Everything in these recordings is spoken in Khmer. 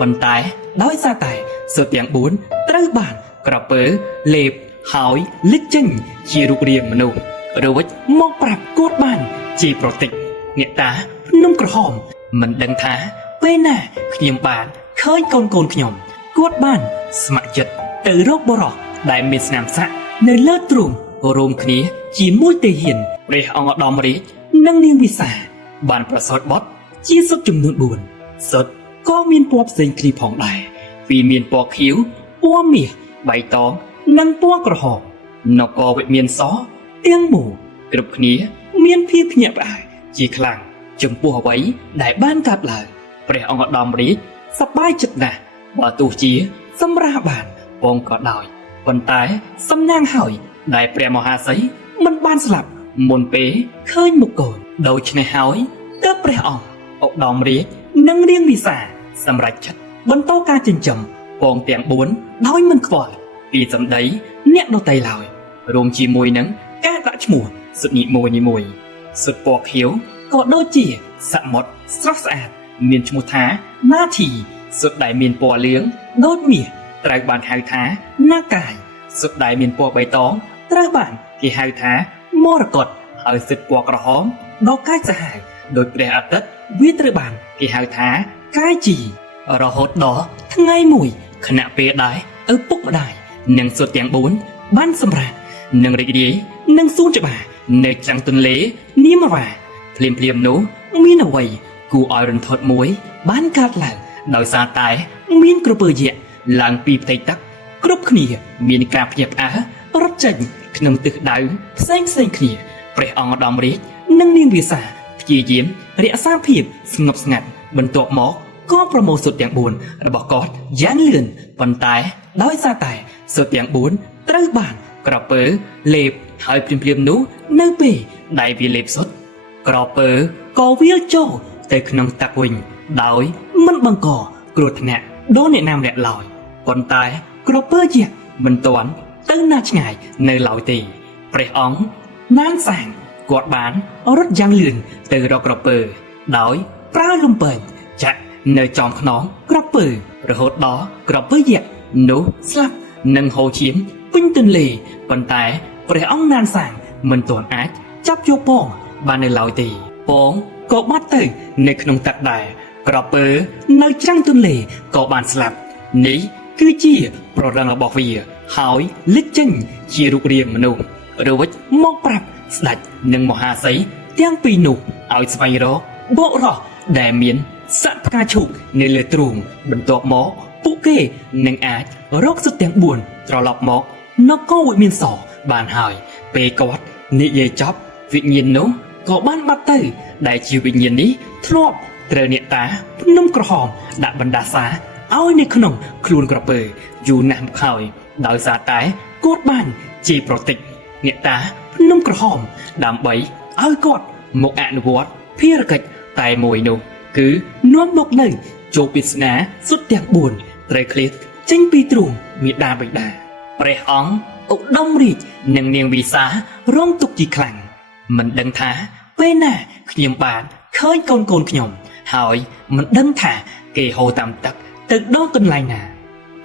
ប៉ុន្តែដោយសារតែសុទ្ធទាំង4ត្រូវបានក្រពើលេបហើយលេចចេញជារូបរាងមនុស្សរួចមកប្រាប់គាត់បានជាប្រតិចអ្នកតាភ្នំក្រហមមិនដឹងថាពេលណាខ្ញុំបានឃើញកូនខ្ញុំគាត់បានស្ម័គ្រចិត្តទៅរកបរោះដែលមានស្នាមសាក់នៅលើទ្រូងរួមគ្នាជាមួយទេហ៊ានព្រះអង្គឧត្តមរាជនិងនាងវិសាបានប្រសូតបុត្រជាសុទ្ធចំនួន4សុទ្ធក៏មានពណ៌ផ្សេងគ្នាផងដែរវាមានពណ៌ខៀវពណ៌មាសបៃតងនិងពណ៌ក្រហមនគរវិមានសទាំងមូលគ្រប់គ្នាមានភាពភ្ញាក់ផ្អើលជាខ្លាំងចំពោះអ្វីដែលបានកើតឡើងព្រះអង្គឧត្តមរាជសប្បាយចិត្តណាស់បើទោះជាសម្រាប់បានពងក៏ដោយប៉ុន្តែសំណាងហើយដែលព្រះមហាសីមិនបានស្លាប់មុនពេលឃើញមុខកូនដូច្នេះហើយទើបព្រះអង្គឧត្តមរាជនិងរាងវិសាសម្រេចចិត្តបន្តការចិញ្ចឹមពងទាំង4ដោយមិនខ្វល់ពីសម្ដីអ្នកដទៃឡើយរួមជាមួយនឹងការដាក់ឈ្មោះសុទ្ធនីមួយសុទ្ធពណ៌ខៀវក៏ដូចជាសមុទ្រស្រស់ស្អាតមានឈ្មោះថាណាធីសុទ្ធដែលមានពណ៌លឿងដូចមាសត្រូវបានហៅថាណាកាយសុទ្ធដែលមានពណ៌បៃតងត្រូវបានគេហៅថាមរកតហើយសុទ្ធពណ៌ក្រហមដ៏កាចសាហាវដោយព្រះអាទិត្យវាត្រូវបានគេហៅថាកាយជីរហូតដល់ថ្ងៃមួយខណៈពេលដែរឪពុកម្ដាយនិងសុទ្ធទាំង4បានសម្រាកនិងរីករាយនឹងសួនច្បារនៅចាំងទន្លេនាមវ៉ាភ្លាមនោះមានអ្វីគួរឲ្យរន្ធត់មួយបានកើតឡើងដោយសារតែមានក្រពើយក្សឡើងពីផ្ទៃទឹកគ្រប់គ្នាមានការភ្ញាក់ផ្អើលរត់ចេញក្នុងទិសដៅផ្សេងគ្នាព្រះអង្គឧត្តមរាជនិងនាងវិសាព្យាយាមរក្សាភាពស្ងប់ស្ងាត់បន្ទាប់មកក៏ប្រមូលសុទ្ធទាំង4របស់គាត់យ៉ាងលឿនប៉ុន្តែដោយសារតែសុទ្ធទាំង4ត្រូវបានក្រពើលេបហើយភ្លាមនោះនៅពេលដែលវាលេបសុទ្ធក្រពើក៏វាលចូលទៅក្នុងទឹកវិញដោយមិនបង្កគ្រោះថ្នាក់ដល់អ្នកណាម្នាក់ឡើយប៉ុន្តែក្រពើយក្សមិនទាន់ទៅណាឆ្ងាយនៅឡើយទេព្រះអង្គណានសាងគាត់បានរត់យ៉ាងលឿនទៅរកក្រពើដោយប្រើលំពែងចាក់នៅចំខ្នងក្រពើរហូតដល់ក្រពើយក្សនោះស្លាប់និងហូរឈាមពេញទន្លេប៉ុន្តែព្រះអង្គណានសាងមិនទាន់អាចចាប់យកពងបាននៅឡើយទេពងក៏បាត់ទៅនៅក្នុងទឹកដែរក្រពើនៅច្រាំងទន្លេក៏បានស្លាប់នេះគឺជាប្ររឹងរបស់វាហើយលេចចេញជារូបរាងមនុស្សរួចមកប្រាប់ស្ដេចនិងមហាសីទាំងពីរនោះឲ្យស្វែងរកបុរសដែលមានសក្ការឈូកនៅលើទ្រូងបន្ទាប់មកពួកគេនឹងអាចរកសុទ្ធទាំង4ត្រឡប់មកនគរវិមានសបានហើយពេលគាត់និយាយចប់វិញ្ញាណនោះក៏បានបាត់ទៅដែលជាវិញ្ញាណនេះធ្លាប់ត្រូវអ្នកតាភ្នំក្រហមដាក់បណ្ដាសាឲ្យនៅក្នុងខ្លួនក្រពើយូរណាស់មកហើយដោយសារតែគាត់បានជាប្រតិចអ្នកតាភ្នំក្រហមដើម្បីឲ្យគាត់មកអនុវត្តភារកិច្ចតែមួយនោះគឺនាំមកនៅចូលពិស្នាសុទ្ធទាំង4ត្រូវឃ្លាតចេញពីទ្រូងមេដាបិតាព្រះអង្គឧត្តមរាជនិងនាងវិសារងទុក្ខជាខ្លាំងមិនដឹងថាពេលណាខ្ញុំបានឃើញកូនខ្ញុំហើយមិនដឹងថាគេហូរតាមទឹកទៅដល់កន្លែងណា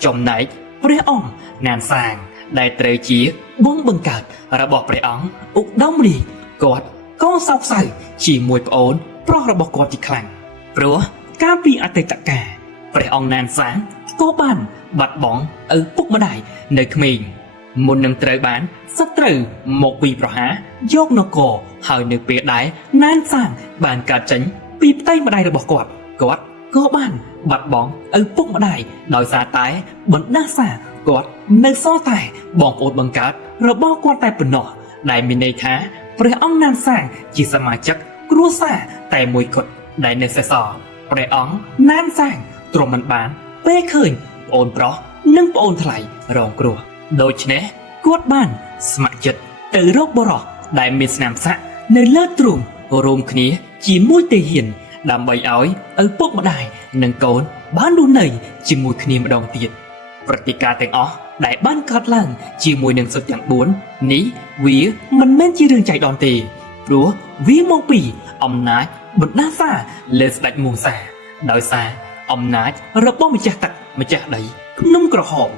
ចំណែកព្រះអង្គណានសាងដែលត្រូវជាបងបង្កើតរបស់ព្រះអង្គឧត្តមរាជគាត់ក៏សោកសៅជាមួយប្អូនប្រុសរបស់គាត់ជាខ្លាំងព្រោះកាលពីអតីតកាលព្រះអង្គណានសាងក៏បានបាត់បង់ឪពុកម្ដាយនៅក្មេងមុននឹងត្រូវបានសត្រូវមកពីប្រហារយកនគរហើយនៅពេលដែលណានសាងបានកើតចេញពីផ្ទៃម្ដាយរបស់គាត់ក៏បានបាត់បង់ឪពុកម្ដាយដោយសារតែបណ្ដាសាគាត់នៅសល់តែបងប្អូនបង្កើតរបស់គាត់តែប៉ុណ្ណោះដែលមានន័យថាព្រះអង្គណានសាងជាសមាជិកគ្រួសារតែមួយគត់ដែលនៅសេសសល់ព្រះអង្គណានសាងទ្រាំមិនបានពេលឃើញប្អូនប្រុសនិងប្អូនថ្លៃរងគ្រោះដូច្នេះគាត់បានស្ម័គ្រចិត្តទៅរកបរោះដែលមានស្នាមសាក់នៅលើទ្រូងរួមគ្នាជាមួយទេហ៊ានដើម្បីឲ្យឪពុកម្ដាយនិងកូនបានរស់នៅជាមួយគ្នាម្ដងទៀតព្រឹត្តិការណ៍ទាំងអស់ដែលបានកើតឡើងជាមួយនឹងសុទ្ធទាំង4នេះវាមិនមែនជារឿងចៃដន្យទេព្រោះវាមកពីអំណាចបណ្ដាសាលើស្ដេចមួងសាដោយសារ អំណាចរបស់ម្ចាស់ទឹកម្ចាស់ដីភ្នំក្រហម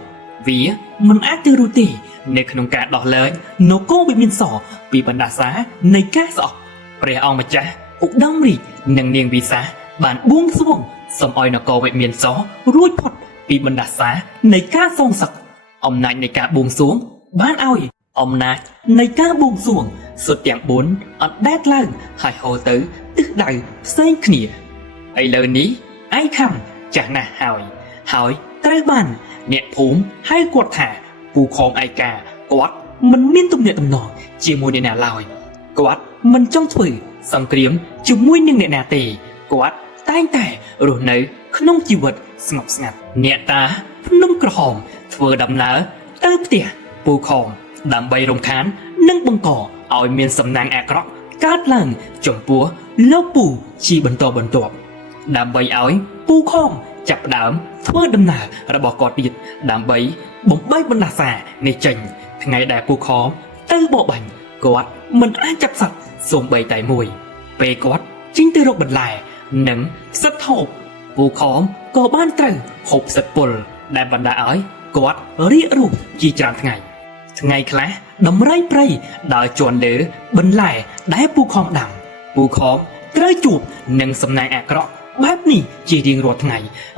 វាមិនអាចទៅរួចទេនៅក្នុងការដោះលែងនគរវិមានសពីបណ្ដាសានៃការស្អប់ព្រះអង្គម្ចាស់ឧត្តមរាជនិងនាងវិសាបានបួងសួងសូមឲ្យនគរវិមានសរួចផុតពីបណ្ដាសានៃការសងសឹកអំណាចនៃការបួងសួងបានឲ្យអំណាចនៃការបួងសួងសុទ្ធទាំង4អត់ដែតឡើងហើយហូរទៅទិសដៅផ្សេងគ្នាឥឡូវនេះឯខំចាស់ណាស់ហើយត្រូវបានអ្នកភូមិហៅគាត់ថាពូខំឯកាគាត់មិនមានទំនាក់ទំនងជាមួយអ្នកណាឡើយគាត់មិនចង់ធ្វើសង្គ្រាមជាមួយនឹងអ្នកណាទេគាត់តែងតែរស់នៅក្នុងជីវិតស្ងប់ស្ងាត់អ្នកតាភ្នំក្រហមធ្វើដំណើរទៅផ្ទះពូខំដើម្បីរំខាននិងបង្កឲ្យមានសំណាងអាក្រក់កើតឡើងចំពោះលោកពូជាបន្តបន្ទាប់ដើម្បីឲ្យពូខំចាប់ផ្ដើមធ្វើដំណើររបស់គាត់ទៀតដើម្បីបំបីបណ្ដាសានៃចេញថ្ងៃដែលពូខំទៅបបបាញ់គាត់មិនអាចចាប់សត្វសូម្បីតែមួយពេលគាត់ចេញទៅរកបន្លែនិងផ្សិតហូបពូខំក៏បានត្រូវហូបផ្សិតពុលដែលបណ្ដាឲ្យគាត់រាករូសជាច្រើនថ្ងៃខ្លះដំរីព្រៃដើរជន់លើបន្លែដែលពូខំដាំពូខំត្រូវជួបនឹងសំណាងអាក្រក់បែបនេះជារៀងរាល់ថ្ងៃ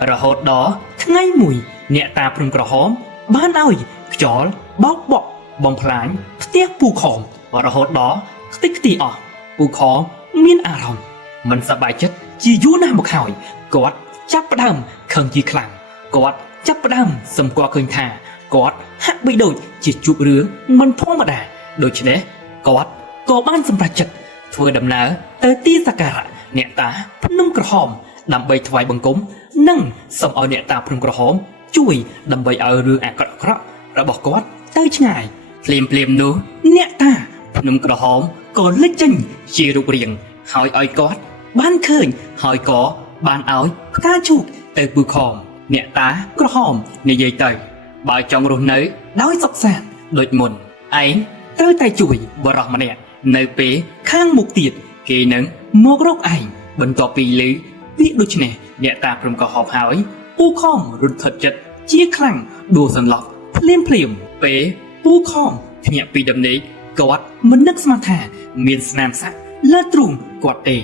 រហូតដល់ថ្ងៃមួយអ្នកតាភ្នំក្រហមបានឲ្យខ្យល់បោកបក់បំផ្លាញផ្ទះពូខំរហូតដល់ខ្ទេចខ្ទីអស់ពូខំមានអារម្មណ៍មិនសប្បាយចិត្តជាយូរណាស់មកហើយគាត់ចាប់ផ្ដើមខឹងជាខ្លាំងគាត់ចាប់ផ្ដើមសម្គាល់ឃើញថាគាត់ហាក់បីដូចជាជួបរឿងមិនធម្មតាដូច្នេះគាត់ក៏បានសម្រេចចិត្តធ្វើដំណើរទៅទីសក្ការៈអ្នកតាភ្នំក្រហមដើម្បីថ្វាយបង្គំនិងសូមឲ្យអ្នកតាភ្នំក្រហមជួយដើម្បីឲ្យរឿងអាក្រក់ៗរបស់គាត់ទៅឆ្ងាយភ្លាមនោះអ្នកតាភ្នំក្រហមក៏លេចចេញជារូបរាងហើយឲ្យគាត់បានឃើញហើយក៏បានឲ្យផ្កាឈូកទៅពូខំអ្នកតាក្រហមនិយាយទៅបើចង់រស់នៅដោយសុខសាន្តដូចមុនឯងត្រូវតែជួយបរិះម្នាក់នៅពេលខាងមុខទៀតគេនឹងមករកឯងបន្ទាប់ពីឮពាក្យដូចនេះអ្នកតាព្រមក៏ហប់ហើយពូខំរត់ខិតចិត្តជាខ្លាំងដួលសន្លប់ភ្លាមពេលពូខំភ្ញាក់ពីដំណេកគាត់មិននឹកស្មានថាមានស្នាមសាក់លើទ្រូងគាត់ទេ